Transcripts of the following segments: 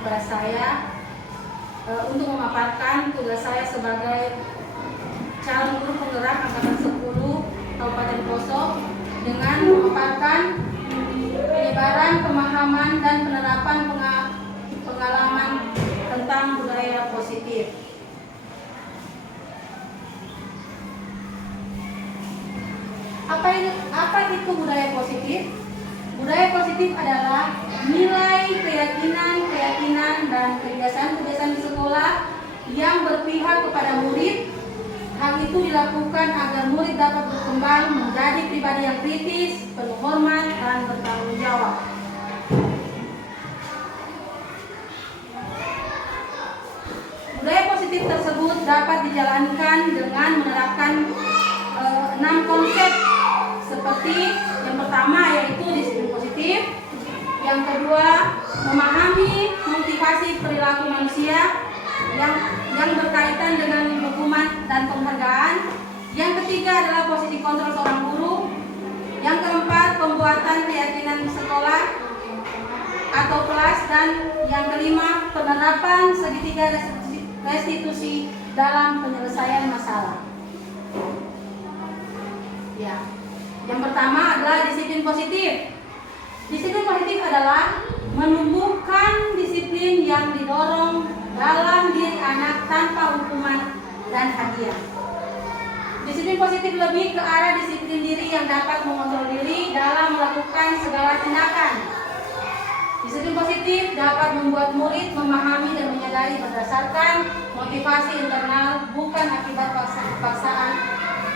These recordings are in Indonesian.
kepada saya untuk memaparkan tugas saya sebagai calon guru penggerak angkatan 10 Kabupaten Poso dengan memaparkan penyebaran pemahaman dan penerapan pengalaman tentang budaya positif. Apa itu budaya positif? Budaya positif adalah nilai, keyakinan, dan kebiasaan-kebiasaan di sekolah yang berpihak kepada murid. Hal itu dilakukan agar murid dapat berkembang menjadi pribadi yang kritis, penuh hormat, dan bertanggung jawab. Budaya positif tersebut dapat dijalankan dengan menerapkan 6 konsep seperti yang pertama yaitu disiplin positif, yang kedua memahami motivasi perilaku manusia yang berkaitan dengan hukuman dan penghargaan, yang ketiga adalah posisi kontrol seorang guru, yang keempat pembuatan keyakinan sekolah atau kelas, dan yang kelima penerapan segitiga restitusi dalam penyelesaian masalah. Ya. Yang pertama adalah disiplin positif. Disiplin positif adalah menumbuhkan disiplin yang didorong dalam diri anak tanpa hukuman dan hadiah. Disiplin positif lebih ke arah disiplin diri yang dapat mengontrol diri dalam melakukan segala tindakan. Disiplin positif dapat membuat murid memahami dan menyadari berdasarkan motivasi internal, bukan akibat paksaan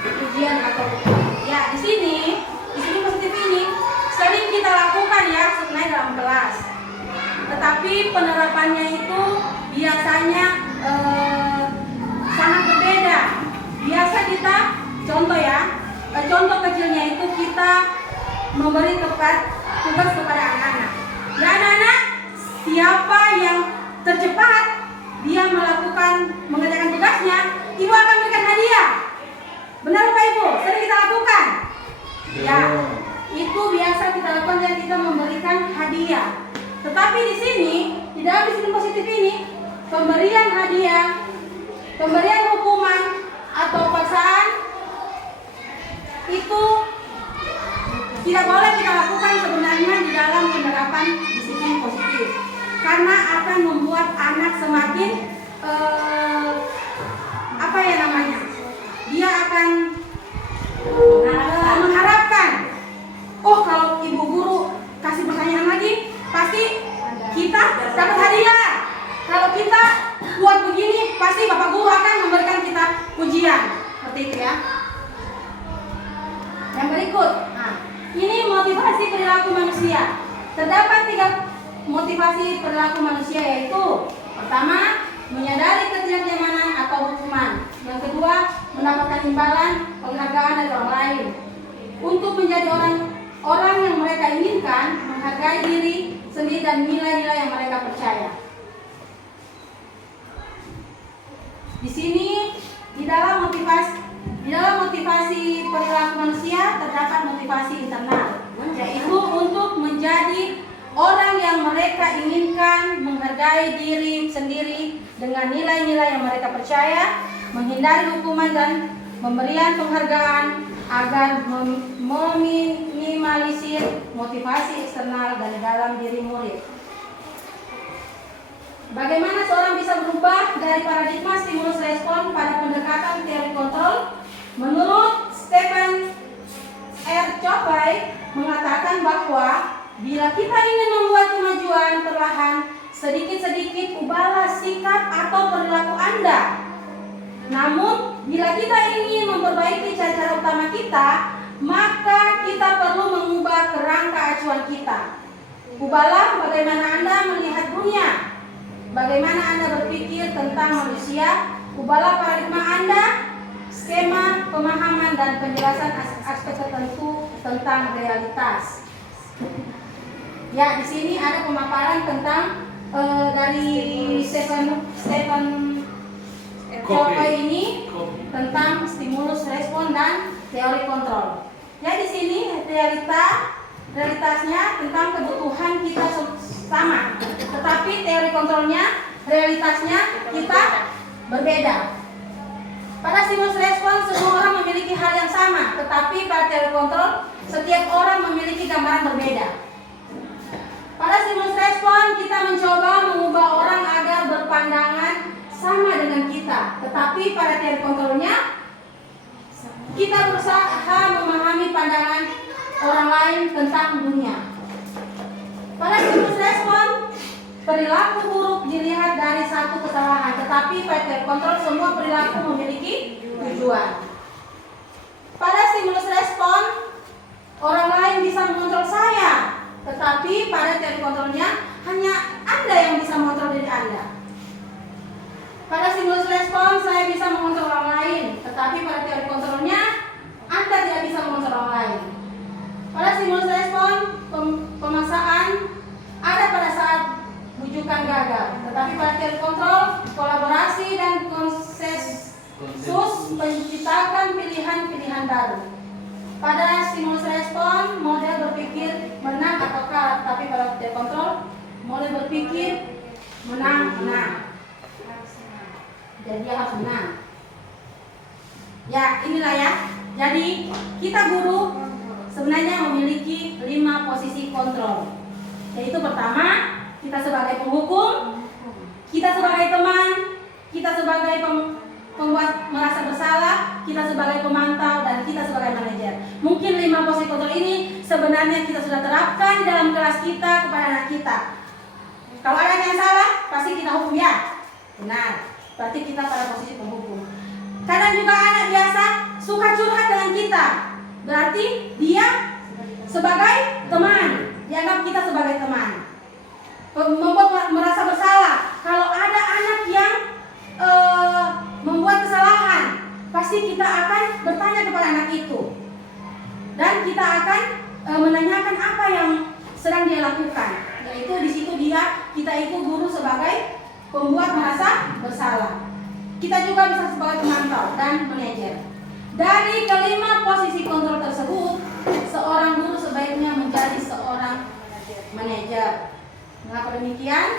ujian atau hukuman. Ya, di sini disiplin positif ini sering kita lakukan ya sebenarnya dalam kelas. Tetapi penerapannya itu biasanya sangat berbeda. Biasa kita contoh kecilnya itu kita memberi tugas kepada anak-anak. Ya anak-anak, siapa yang tercepat dia mengerjakan tugasnya, ibu akan berikan hadiah. Benar Bapak Ibu? Sering kita lakukan. Ya, itu biasa kita lakukan dan kita memberikan hadiah. Tetapi di sini, di dalam disiplin positif ini, pemberian hadiah, pemberian hukuman atau paksaan itu tidak boleh kita lakukan sebenarnya di dalam penerapan disiplin positif, karena akan membuat anak semakin dia akan mengharapkan, oh kalau ibu guru kasih pertanyaan lagi pasti kita dapat hadiah, kalau kita buat begini pasti bapak guru akan memberikan kita pujian, seperti itu ya. Yang berikut, ini motivasi perilaku manusia. Terdapat 3 motivasi perilaku manusia, yaitu pertama, menyadari ketidaknyamanan atau hukuman. Yang kedua, mendapatkan imbalan, penghargaan dari orang lain. Untuk menjadi orang yang mereka inginkan, menghargai diri sendiri dan nilai-nilai yang mereka percaya. Di sini di dalam motivasi perilaku manusia terdapat motivasi internal, yaitu untuk menjadi orang yang mereka inginkan, menghargai diri sendiri dengan nilai-nilai yang mereka percaya, menghindari hukuman dan pemberian penghargaan agar meminimalisir motivasi eksternal dari dalam diri murid. Bagaimana seorang bisa berubah dari paradigma stimulus respon pada pendekatan teori kontrol? Menurut Stephen R. Covey mengatakan bahwa bila kita ingin membuat kemajuan perlahan, sedikit-sedikit ubahlah sikap atau perilaku Anda. Namun, bila kita ingin memperbaiki cara-cara utama kita, maka kita perlu mengubah kerangka acuan kita. Ubahlah bagaimana Anda melihat dunia, bagaimana Anda berpikir tentang manusia. Ubahlah paradigma Anda, skema pemahaman dan penjelasan aspek tertentu tentang realitas. Ya, di sini ada pemaparan tentang dari Stephen Covey ini tentang stimulus respon dan teori kontrol. Ya, di sini realitasnya tentang kebutuhan kita sama, tetapi teori kontrol kontrolnya, realitasnya kita berbeda. Pada stimulus respon semua orang memiliki hal yang sama, tetapi pada teori kontrol setiap orang memiliki gambaran berbeda. Pada stimulus respon kita mencoba mengubah orang agar berpandangan sama dengan kita, tetapi pada teori kontrolnya kita berusaha memahami pandangan orang lain tentang dunia. Pada stimulus respon perilaku buruk dilihat dari satu kesalahan, tetapi pada teori kontrol semua perilaku memiliki tujuan. Pada stimulus respon orang lain bisa mengontrol saya, tetapi pada teori kontrolnya hanya Anda yang bisa mengontrol diri Anda. Pada stimulus respon saya bisa mengontrol orang lain, tetapi pada teori kontrolnya Anda tidak bisa mengontrol orang lain. Pada stimulus respon pemaksaan ada pada saat bujukan gagal, tetapi pada teori kontrol kolaborasi dan konsensus menciptakan pilihan-pilihan baru. Pada stimulus respon model berpikir menang atau kalah, tetapi pada teori kontrol model berpikir menang. Jadi dia harus menang. Ya, inilah ya. Jadi kita guru sebenarnya memiliki 5 posisi kontrol. Yaitu pertama, kita sebagai penghukum, kita sebagai teman, kita sebagai pembuat merasa bersalah, kita sebagai pemantau, dan kita sebagai manajer. Mungkin 5 posisi kontrol ini sebenarnya kita sudah terapkan dalam kelas kita kepada anak kita. Kalau ada yang salah, pasti kita hukum ya. Benar. Berarti kita pada posisi penghukum. Kadang juga anak biasa suka curhat dengan kita. Berarti dia sebagai teman. Dianggap kita sebagai teman. Membuat merasa bersalah. Kalau ada anak yang membuat kesalahan, pasti kita akan bertanya kepada anak itu. Dan kita akan menanyakan apa yang sedang dia lakukan. Yaitu di situ kita itu guru sebagai pembuat merasa bersalah. Kita juga bisa sebagai pemantau dan manajer. Dari kelima posisi kontrol tersebut, seorang guru sebaiknya menjadi seorang manajer. Mengapa demikian?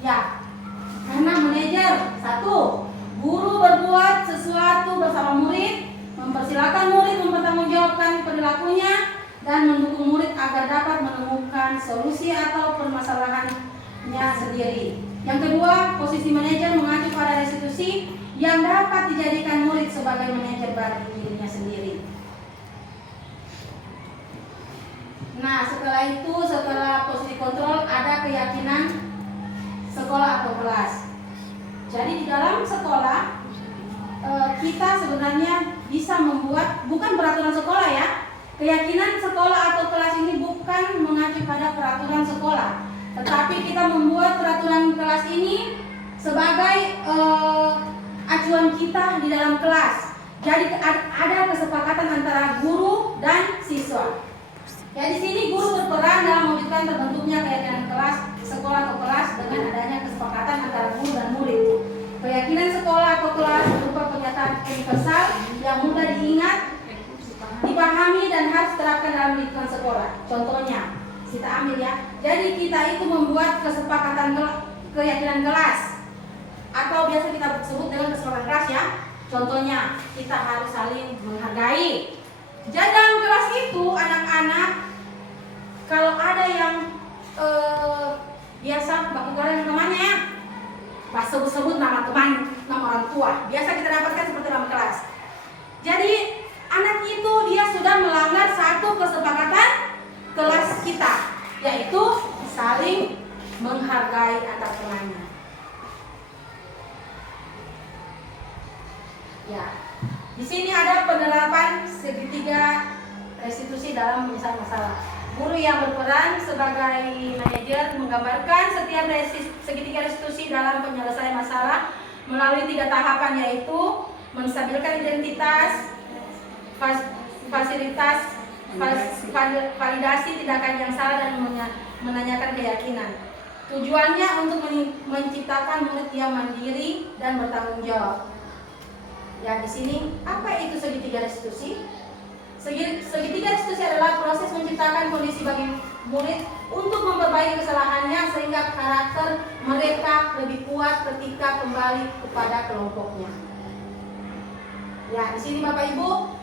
Ya, karena manajer, 1, guru berbuat sesuatu bersama murid, mempersilahkan murid mempertanggungjawabkan perilakunya, dan mendukung murid agar dapat menemukan solusi atau permasalahannya sendiri. Yang kedua, posisi manajer mengacu pada restitusi yang dapat dijadikan murid sebagai manajer bagi dirinya sendiri. Nah, setelah posisi kontrol ada keyakinan sekolah atau kelas. Jadi di dalam sekolah kita sebenarnya bisa membuat bukan peraturan sekolah ya. Keyakinan sekolah atau kelas ini bukan mengacu pada peraturan sekolah. Tetapi kita membuat peraturan kelas ini sebagai acuan kita di dalam kelas. Jadi ada kesepakatan antara guru dan siswa. Ya, di sini guru berperan dalam mewujudkan terbentuknya keyakinan kelas, sekolah atau kelas dengan adanya kesepakatan antara guru dan murid. Keyakinan sekolah atau kelas berupa pernyataan universal yang mudah diingat, dipahami dan harus diterapkan dalam lingkungan sekolah. Contohnya, kita ambil ya. Jadi kita itu membuat kesepakatan keyakinan kelas atau biasa kita sebut dengan kesepakatan kelas ya. Contohnya, kita harus saling menghargai. Jadi dalam kelas itu anak-anak kalau ada yang biasa baku dengan temannya ya, pas sebut-sebut nama teman, nama orang tua, biasa kita dapatkan seperti dalam kelas. Jadi anak itu dia sudah melanggar satu kesepakatan kelas kita, yaitu saling menghargai antar temannya. Ya, di sini ada penerapan segitiga restitusi dalam penyelesaian masalah. Guru yang berperan sebagai manajer menggambarkan setiap segitiga restitusi dalam penyelesaian masalah melalui 3 tahapan, yaitu menstabilkan identitas, fasilitas, validasi tindakan yang salah, dan menanyakan keyakinan. Tujuannya untuk menciptakan murid yang mandiri dan bertanggung jawab. Ya, di sini apa itu segitiga restitusi? Segitiga restitusi adalah proses menciptakan kondisi bagi murid untuk memperbaiki kesalahannya sehingga karakter mereka lebih kuat ketika kembali kepada kelompoknya. Ya, di sini Bapak Ibu,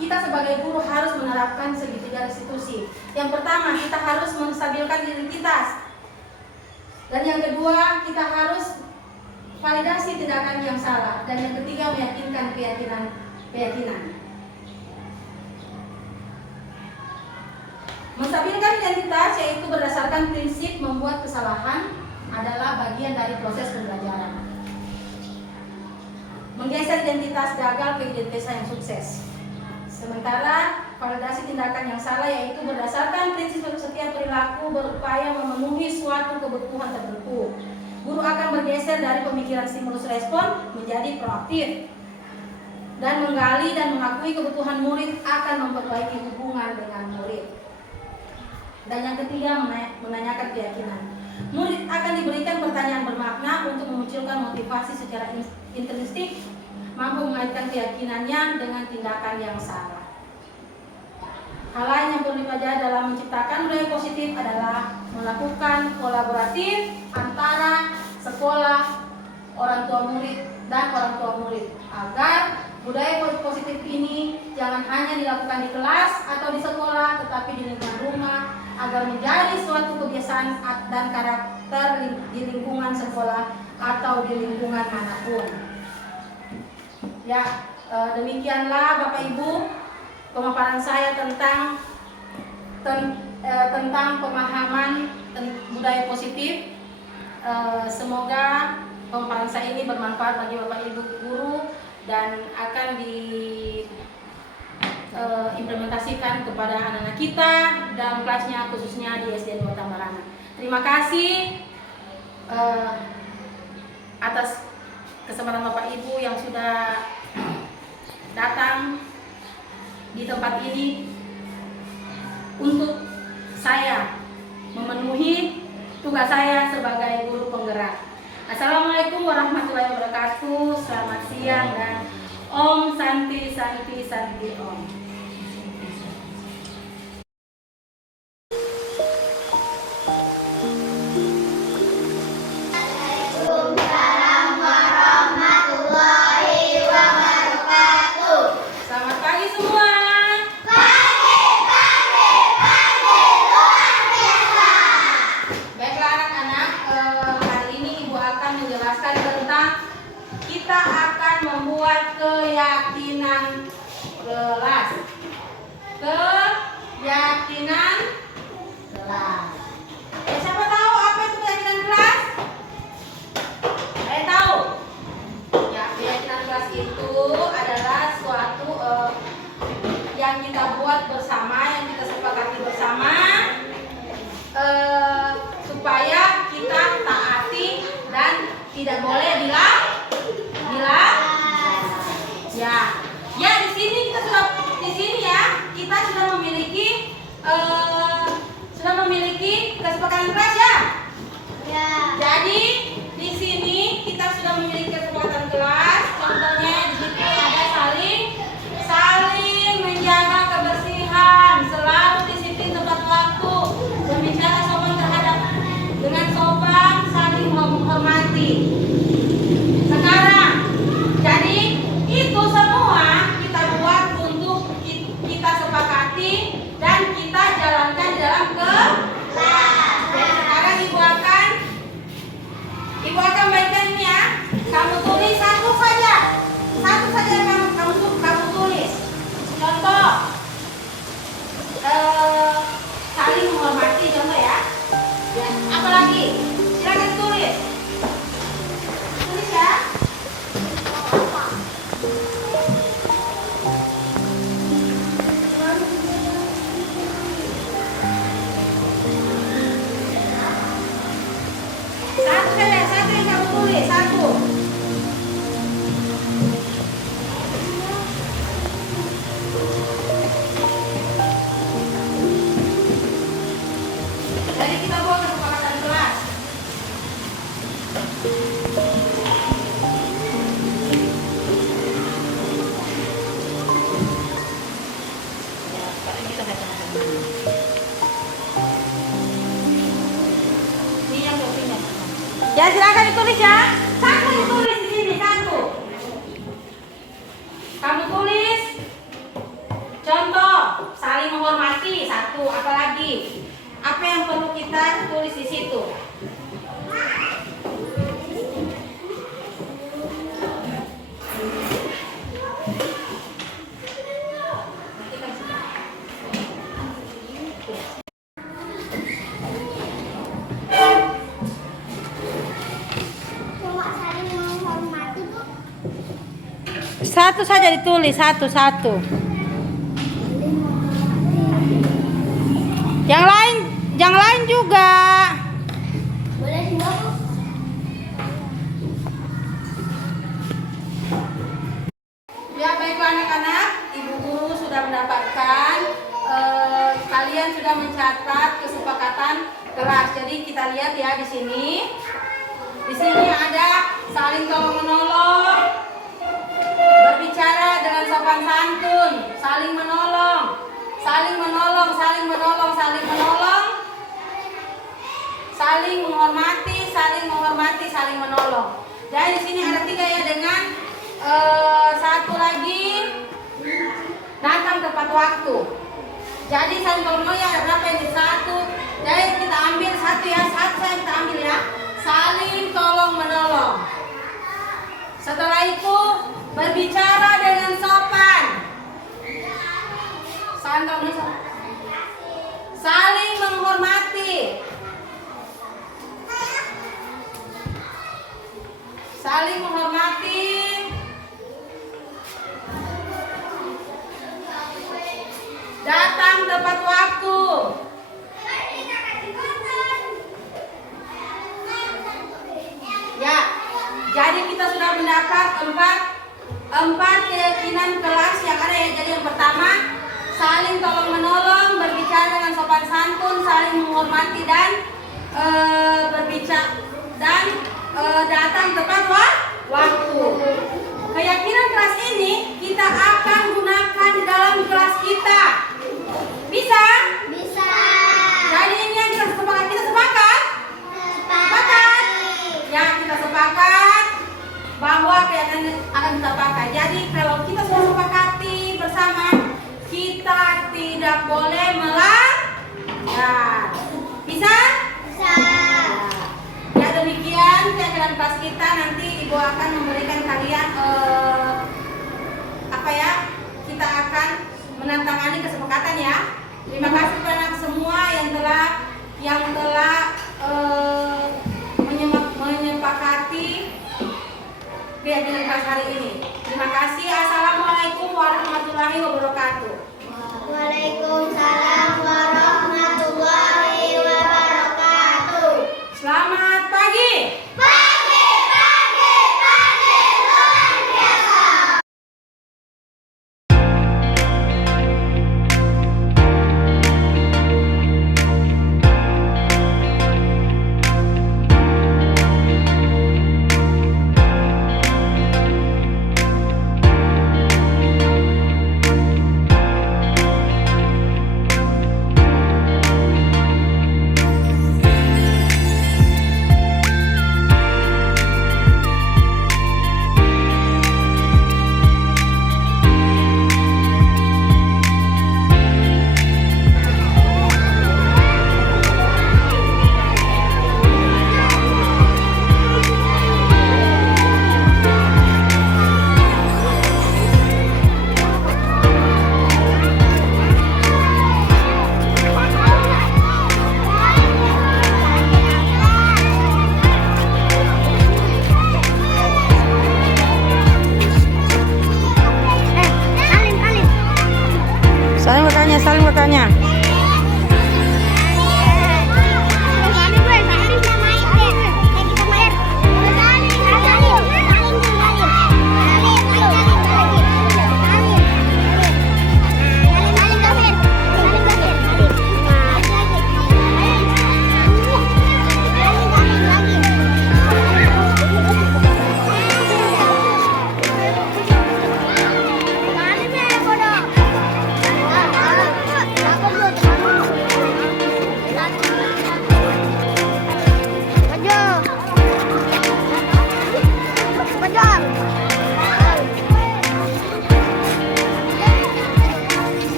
kita sebagai guru harus menerapkan segitiga restitusi. Yang pertama, kita harus menstabilkan identitas. Dan yang kedua, kita harus validasi tindakan yang salah. Dan yang ketiga, meyakinkan keyakinan. Menstabilkan identitas yaitu berdasarkan prinsip membuat kesalahan adalah bagian dari proses pembelajaran. Menggeser identitas gagal ke identitas yang sukses. Sementara validasi tindakan yang salah yaitu berdasarkan prinsip setiap perilaku berupaya memenuhi suatu kebutuhan tertentu. Guru akan bergeser dari pemikiran stimulus respon menjadi proaktif dan menggali dan mengakui kebutuhan murid akan memperbaiki hubungan dengan murid. Dan yang ketiga, menanyakan keyakinan. Murid akan diberikan pertanyaan bermakna untuk memunculkan motivasi secara intrinsik, mampu mengaitkan keyakinannya dengan tindakan yang salah. Hal lain yang perlu dipelajari dalam menciptakan budaya positif adalah melakukan kolaboratif antara sekolah, orang tua murid, dan orang tua murid agar budaya positif ini jangan hanya dilakukan di kelas atau di sekolah, tetapi di lingkungan rumah agar menjadi suatu kebiasaan dan karakter di lingkungan sekolah atau di lingkungan manapun. Ya, demikianlah Bapak Ibu pemaparan saya tentang pemahaman budaya positif. Semoga pemaparan saya ini bermanfaat bagi Bapak Ibu guru dan akan diimplementasikan kepada anak-anak kita dalam kelasnya, khususnya di SDN Kota Barana. Terima kasih atas kesempatan Bapak Ibu yang sudah datang di tempat ini untuk saya memenuhi tugas saya sebagai guru penggerak. Assalamualaikum warahmatullahi wabarakatuh. Selamat siang dan Om Santi Santi Santi Om. Keyakinan kelas. Siapa tahu apa itu keyakinan kelas? Saya tahu. Ya, keyakinan kelas itu adalah suatu yang kita buat bersama, yang kita sepakati bersama, supaya kita taati dan tidak boleh bilang ya di sini kita sudah memiliki kesepakatan kelas ya. Jadi di sini kita sudah memiliki kesepakatan kelas. Contohnya di situ ada saling menjaga kebersihan, selalu disiplin tepat waktu, berbicara dengan sopan, saling menghormati. Sekarang, jadi itu semua kita buat untuk kita sepakati dan kita jalankan di dalam kelas. Jadi sekarang ibu akan baikkan ini ya. Kamu tulis satu saja yang kamu tulis. Contoh, saling menghormati, contoh ya. Apalagi, silakan tulis ya. Satu yang kamu tulis, satu. Jadi kita buat kesepakatan kelas. Ini yang kopinya. Ya silakan ditulis ya. Satu ditulis di sini, satu. Kamu tulis. Contoh, saling menghormati, satu. Apalagi? Apa yang perlu kita tulis di situ? Satu saja ditulis, satu-satu. Yang lain juga. Boleh semua, Bu? Ya baiklah anak-anak, ibu guru sudah mendapatkan, kalian sudah mencatat kesepakatan kelas. Jadi kita lihat ya di sini. Di sini ada saling tolong menolong, berbicara dengan sopan santun, saling menolong, saling menolong, saling menolong, saling menolong, saling menghormati, saling menghormati, saling menolong. Dan di sini ada 3 ya dengan satu lagi datang tepat waktu. Jadi saling menolong ya ada berapa ini? 1. Jadi kita ambil 1 ya, 1 saya kita ambil ya. Saling tolong menolong. Setelah itu berbicara dengan sopan. Saling menghormati. Saling menghormati. Datang tepat waktu. Ya, jadi kita sudah mendapat empat keyakinan kelas yang ada ya. Jadi yang pertama, saling tolong menolong, berbicara dengan sopan santun, saling menghormati dan berbicara dan datang tepat waktu. Keyakinan kelas ini kita akan gunakan di dalam kelas kita. Bisa? Bisa. Jadi ini yang kita sepakat? Sepakat? Ya, kita sepakat bahwa keyakinan akan kita pakai. Jadi kalau kita sudah sepakati bersama, kita tidak boleh melanggar. Bisa? Bisa. Ya demikian keyakinan kelas kita. Nanti ibu akan memberikan kalian kita akan menantangani kesepakatan ya. Terima kasih kepada semua yang telah menyepakati keyakinan kelas hari ini. Terima kasih. Assalamualaikum warahmatullahi wabarakatuh. Waalaikumsalam warahmatullahi wabarakatuh. Selamat pagi.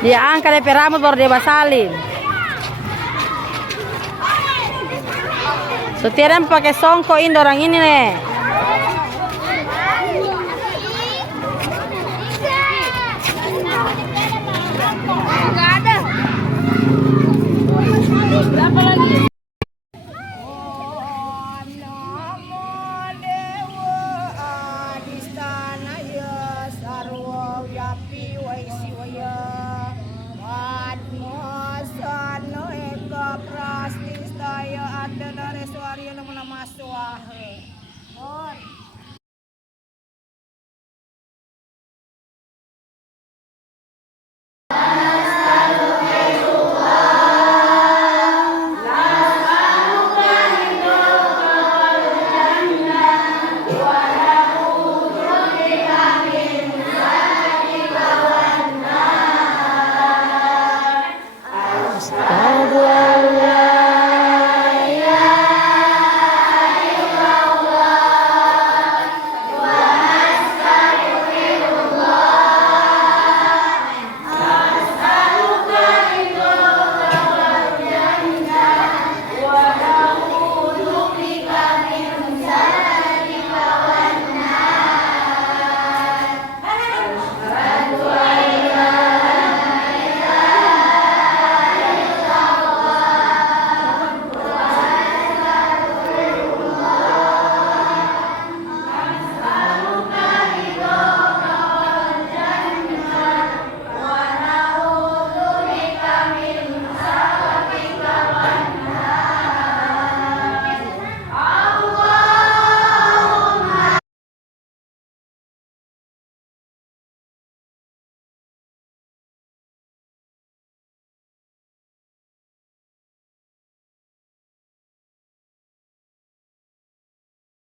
Dia angkat DP rambut baru dia basalin. Setiap pakai songkok ini orang ini nih. Enggak ada. Berapa lagi? Prastistaya ada dari suarya nama masuk.